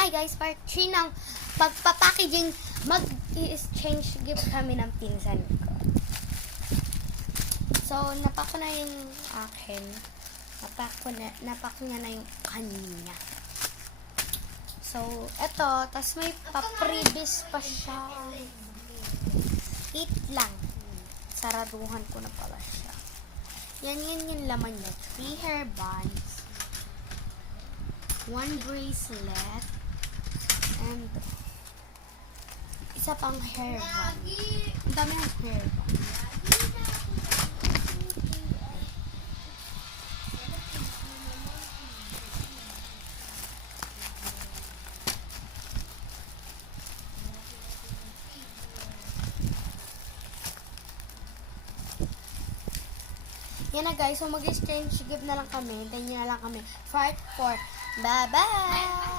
Hi guys, part 3 ng pagpapackaging. Mag-exchange gift kami ng pinsan ko. So, napak ko na yung akin. Napak niya na yung kanina. So, eto. Tas may pa-previous pa siya. Eat lang. Saraduhan ko na pala siya. Yan yung laman niya. 3 hair bands. 1 bracelet. And isa pang hair band. Ang dami ng hair band. Yan na guys, so mag-exchange gift na lang kami. Hintayin nyo na lang kami. Part 4. Bye-bye!